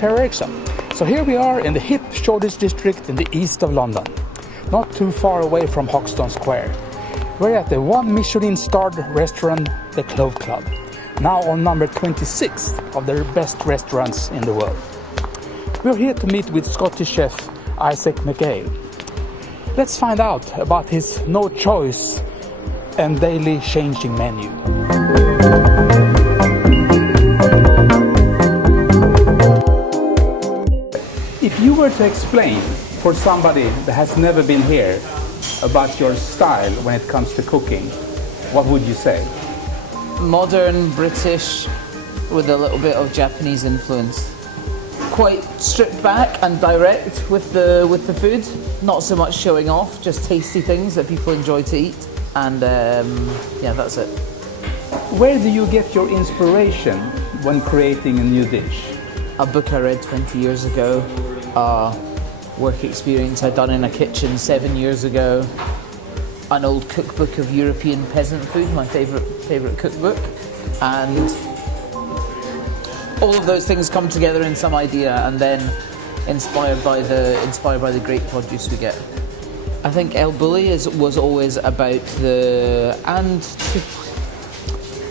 Per Eriksson. So here we are in the hip Shoreditch district in the east of London, not too far away from Hoxton Square. We're at the one Michelin starred restaurant, the Clove Club, now on number 26 of the best restaurants in the world. We're here to meet with Scottish chef Isaac McHale. Let's find out about his no choice and daily changing menu. If you were to explain for somebody that has never been here about your style when it comes to cooking, what would you say? Modern British with a little bit of Japanese influence. Quite stripped back and direct with the food. Not so much showing off, just tasty things that people enjoy to eat. And yeah, that's it. Where do you get your inspiration when creating a new dish? A book I read 20 years ago, work experience I'd done in a kitchen 7 years ago, an old cookbook of European peasant food, my favourite cookbook, and all of those things come together in some idea, and then inspired by the great produce we get. I think El Bulli was always about and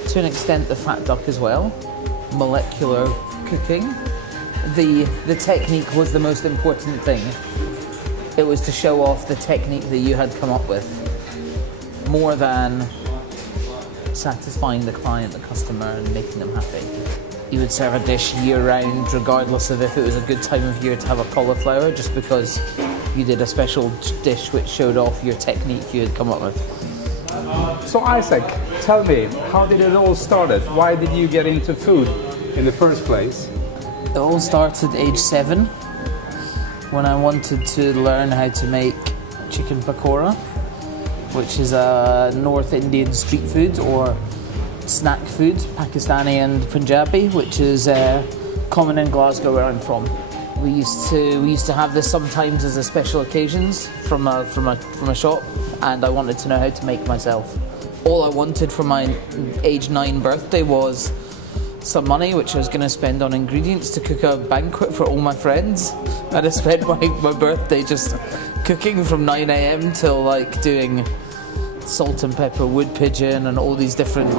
to an extent the fat duck as well, molecular cooking. The technique was the most important thing. It was to show off the technique that you had come up with, more than satisfying the client, the customer, and making them happy. You would serve a dish year-round, regardless of if it was a good time of year to have a cauliflower, just because you did a special dish which showed off your technique you had come up with. So Isaac, tell me, how did it all started? Why did you get into food in the first place? It all started age 7, when I wanted to learn how to make chicken pakora, which is a North Indian street food or snack food, Pakistani and Punjabi, which is common in Glasgow where I'm from. We used to have this sometimes as a special occasions from a shop, and I wanted to know how to make myself. All I wanted for my age 9 birthday was some money, which I was going to spend on ingredients to cook a banquet for all my friends. And I spent my birthday just cooking from 9 AM till like doing salt and pepper wood pigeon and all these different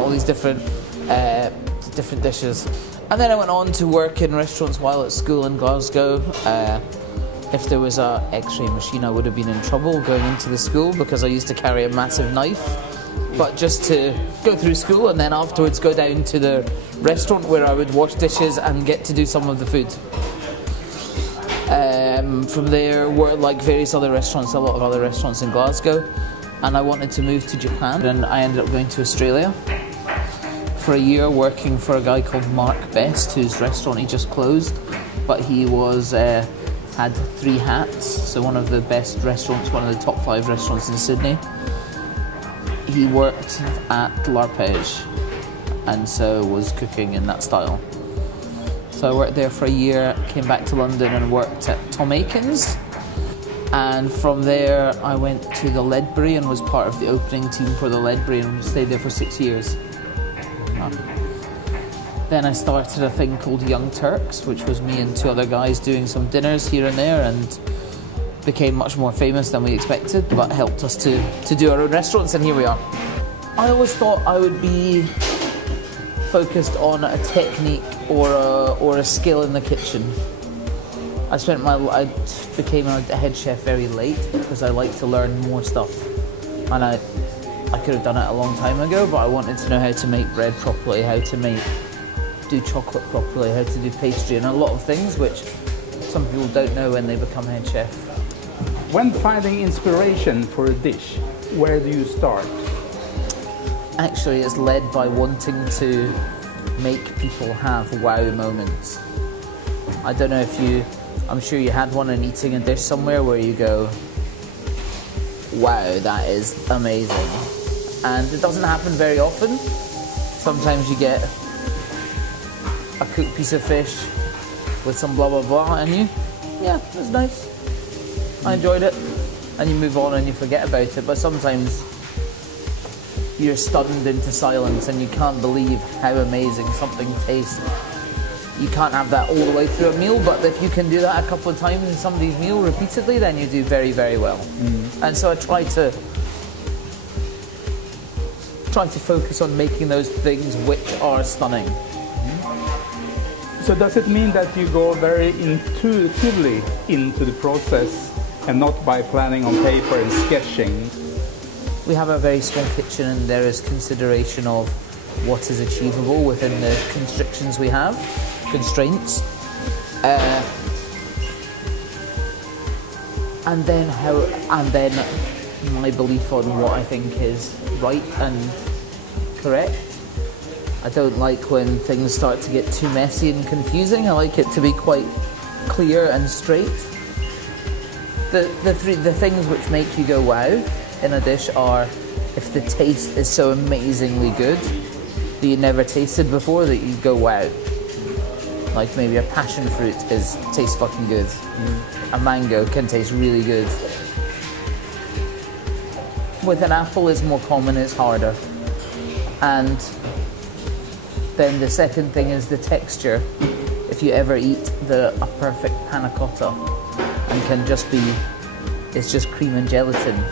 dishes. And then I went on to work in restaurants while at school in Glasgow. If there was a X-ray machine, I would have been in trouble going into the school because I used to carry a massive knife. But just to go through school and then afterwards go down to the restaurant where I would wash dishes and get to do some of the food. From there were like various other restaurants, a lot of other restaurants in Glasgow, and I wanted to move to Japan, and I ended up going to Australia for a year working for a guy called Mark Best, whose restaurant he just closed, but he was had 3 hats, so one of the best restaurants, one of the top 5 restaurants in Sydney. He worked at L'Arpège and so was cooking in that style. So I worked there for a year, came back to London and worked at Tom Aiken's, and from there I went to the Ledbury and was part of the opening team for the Ledbury and stayed there for 6 years. Then I started a thing called Young Turks, which was me and 2 other guys doing some dinners here and there, and became much more famous than we expected, but helped us to do our own restaurants, and here we are. I always thought I would be focused on a technique or a skill in the kitchen. I became a head chef very late because I like to learn more stuff, and I could have done it a long time ago, but I wanted to know how to make bread properly, how to do chocolate properly, how to do pastry, and a lot of things which some people don't know when they become head chef. When finding inspiration for a dish, where do you start? Actually, it's led by wanting to make people have wow moments. I don't know if I'm sure you had one in eating a dish somewhere where you go, wow, that is amazing. And it doesn't happen very often. Sometimes you get a cooked piece of fish with some blah blah blah and yeah, it was nice. I enjoyed it, and you move on and you forget about it, but sometimes you're stunned into silence and you can't believe how amazing something tastes You can't have that all the way through a meal, but if you can do that a couple of times in somebody's meal repeatedly, then you do very, very well. And so I try to focus on making those things which are stunning. So does it mean that you go very intuitively into the process and not by planning on paper and sketching? We have a very small kitchen, and there is consideration of what is achievable within the constrictions we have, constraints. And then my belief on what I think is right and correct. I don't like when things start to get too messy and confusing. I like it to be quite clear and straight. The things which make you go wow in a dish are if the taste is so amazingly good that you never tasted before that you go wow. Like maybe a passion fruit tastes fucking good. A mango can taste really good. With an apple, it's more common, it's harder. And then the second thing is the texture. If you ever eat a perfect panna cotta, and can just be, it's just cream and gelatin.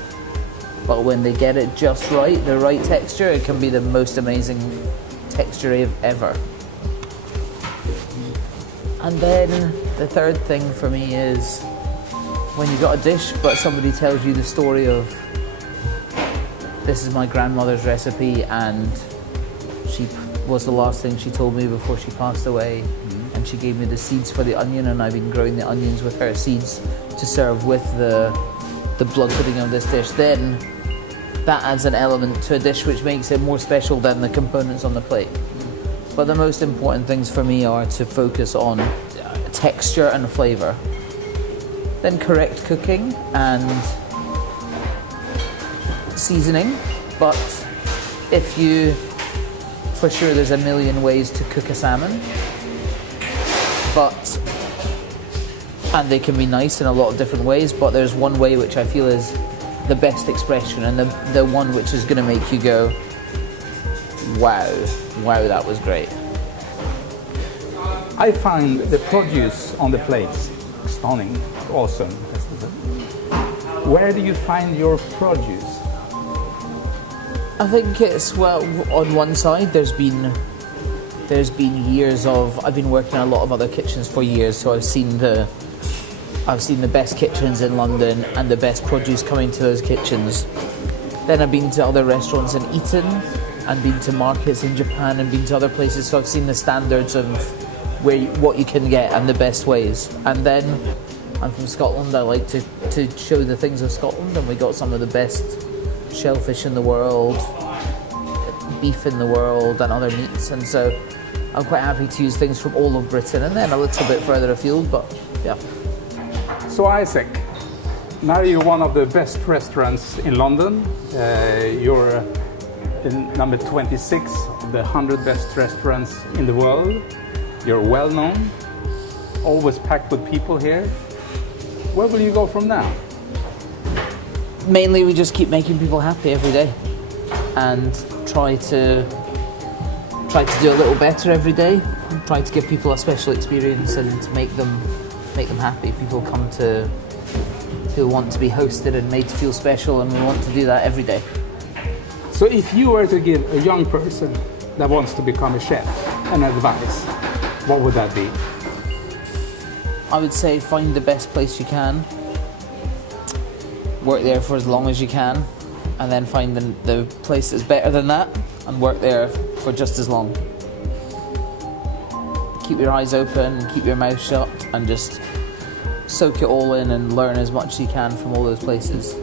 But when they get it just right, the right texture, it can be the most amazing texture ever. And then the third thing for me is when you've got a dish, but somebody tells you the story of, this is my grandmother's recipe, and she was the last thing she told me before she passed away, and she gave me the seeds for the onion, and I've been growing the onions with her seeds to serve with the blood pudding of this dish. Then that adds an element to a dish which makes it more special than the components on the plate. But the most important things for me are to focus on texture and flavour. Then correct cooking and seasoning. But for sure there's a million ways to cook a salmon. And they can be nice in a lot of different ways, but there's one way which I feel is the best expression, and the one which is going to make you go, wow, that was great. I find the produce on the plates stunning, awesome. Where do you find your produce? I think it's, well, on one side there's been years of, I've been working in a lot of other kitchens for years, so I've seen the best kitchens in London and the best produce coming to those kitchens. Then I've been to other restaurants and eaten, and been to markets in Japan and been to other places, so I've seen the standards of what you can get and the best ways. And then I'm from Scotland, I like to show the things of Scotland, and we got some of the best shellfish in the world, beef in the world, and other meats, and so I'm quite happy to use things from all of Britain and then a little bit further afield, but yeah. So Isaac, now you're one of the best restaurants in London. You're number 26 of the 100 best restaurants in the world. You're well known, always packed with people here. Where will you go from now? Mainly we just keep making people happy every day and try to do a little better every day, try to give people a special experience and to make them happy. People come who want to be hosted and made to feel special, and we want to do that every day. So if you were to give a young person that wants to become a chef an advice, what would that be? I would say find the best place you can, work there for as long as you can, and then find the place that's better than that and work there for just as long. Keep your eyes open, keep your mouth shut, and just soak it all in and learn as much as you can from all those places.